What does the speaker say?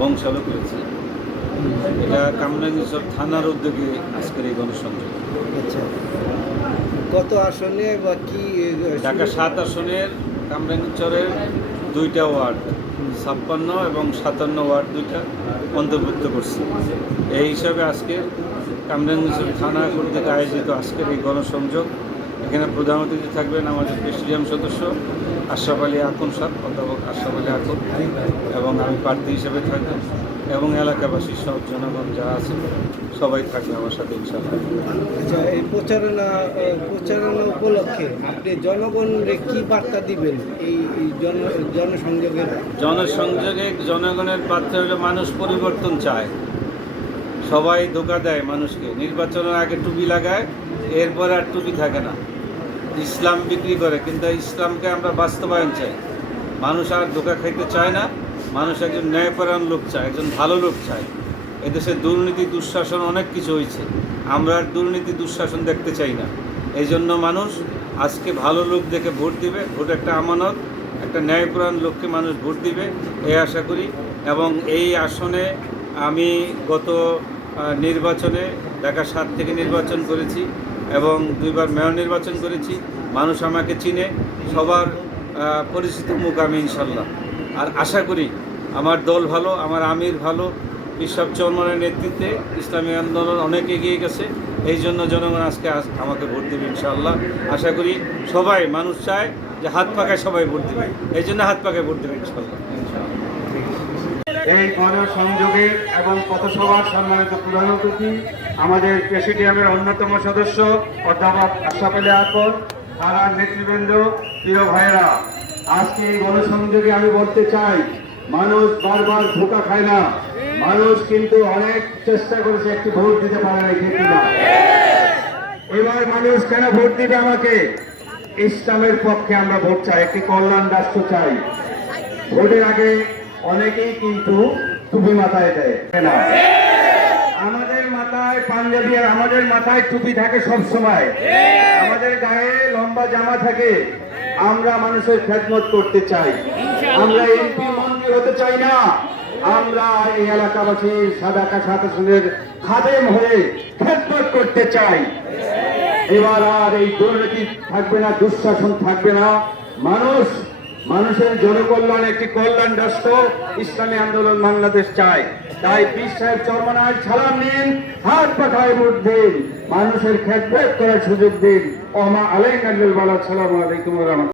বংশালু করেছি। এটা কামরাঙ্গীরচর থানার উদ্যোগে আজকের এই গণসংযোগ। আচ্ছা, কত আসনে বা কি? ঢাকা 7 আসনের কামরাঙ্গীরচরের 2টা ওয়ার্ড 56 এবং 57 ওয়ার্ড 2টা অন্তর্ভুক্ত করছি। এই হিসাবে আজকে কামরাঙ্গীরচর থানা কর্তৃক আয়োজিত আজকের এই গণসংযোগ, এখানে প্রধান অতিথি থাকবেন আমাদের প্রেসিডিয়াম সদস্য আশরাফ আলী আকন সাহেব, অধ্যাপক আশরাফ আলী আকন, এবং আমি প্রার্থী হিসেবে থাকবো, এবং এলাকাবাসী সব জনগণ যারা আছে সবাই থাকবে আমার সাথে ইনশাআল্লাহ। আচ্ছা, এই প্রচারণা উপলক্ষে আপনি জনগণকে কি বার্তা দিবেন? এই জনসংযোগে জনগণের বার্তা হলে মানুষ পরিবর্তন চায়। সবাই ধোঁকা দেয় মানুষকে, নির্বাচনের আগে টুপি লাগায়, এরপর আর টুপি থাকে না, ইসলাম বিক্রি করে, কিন্তু ইসলামকে আমরা বাস্তবায়ন চাই। মানুষ আর ধোঁকা খাইতে চায় না, মানুষ একজন ন্যায়পরায়ণ লোক চায়, একজন ভালো লোক চায়। এদেশে দুর্নীতি দুঃশাসন অনেক কিছু হয়েছে, আমরা আর দুর্নীতি দুঃশাসন দেখতে চাই না। এই জন্য মানুষ আজকে ভালো লোক দেখে ভোট দিবে। ভোট একটা আমানত, একটা ন্যায়পরায়ণ লোককে মানুষ ভোট দিবে এই আশা করি। এবং এই আসনে আমি গত নির্বাচনে ঢাকা 7 থেকে নির্বাচন করেছি এবং 2বার মেয়র নির্বাচন করেছি। মানুষ আমাকে চিনে, সবার পরিচিত মুখ আমি ইনশাল্লাহ। আর আশা করি আমার দল ভালো, আমার আমির ভালো, বিশ্বব চরমনের নেতৃত্বে ইসলামী আন্দোলন অনেক এগিয়ে গেছে। এই জন্য জনগণ আজকে আমাকে ভোট দেবে ইনশাআল্লাহ। আশা করি সবাই, মানুষ চায় যে হাত পাকায় সবাই ভোট দেবে, এই জন্য হাত পাকায় ভোট দেবে ইনশাআল্লাহ। এই গণসংযোগের এবং পথসভার সম্মানিত প্রধান অতিথি আমাদের প্রেসিডিয়ামের অন্যতম সদস্য অধ্যাপক আশরাফ আলী আকন, থানার নেতৃবৃন্দ, প্রিয় ভাইয়েরা, আজকে এই গণসংযোগে আমি বলতে চাই, মানুষ বারবার ধোঁকা খায় না। মানুষ কিন্তু অনেক চেষ্টা করেছে, একটি ভোট দিতে পারে না, ঠিক না? এবার মানুষ কেন ভোট দিবে আমাকে? ইসলামের পক্ষে আমরা ভোট চাই, একটি কল্যাণ রাষ্ট্র চাই। ভোটের আগে অনেকেই কিন্তু টুপি মাথায় দেয় না। আমাদের মাথায় পাঞ্জাবি আর আমাদের মাথায় টুপি থাকে সব সময়, আমাদের গায়ে লম্বা জামা থাকে। আমরা মানুষের খেদমত করতে চাই, আমরা এমপি মন্ত্রী হতে চাই না। আমরা এই এলাকাবাসীর সাদা আসনের খাদেম হয়ে খেদমত করতে চাই। এবার আর এই দুর্নীতি থাকবে না, দুঃশাসন থাকবে না। মানুষের জনকল্যাণ, একটি কল্যাণ রাষ্ট্র ইসলামী আন্দোলন বাংলাদেশ চায়। তাই পীর সাহেব চরমনায় সালাম নিন, হাত পাখায় ভোট দিন, মানুষের খেদমত করার সুযোগ দিন। ওমা আলাইনা ইল্লাল বালাগ। আসসালামু আলাইকুম ওয়া রাহমাতুল্লাহ।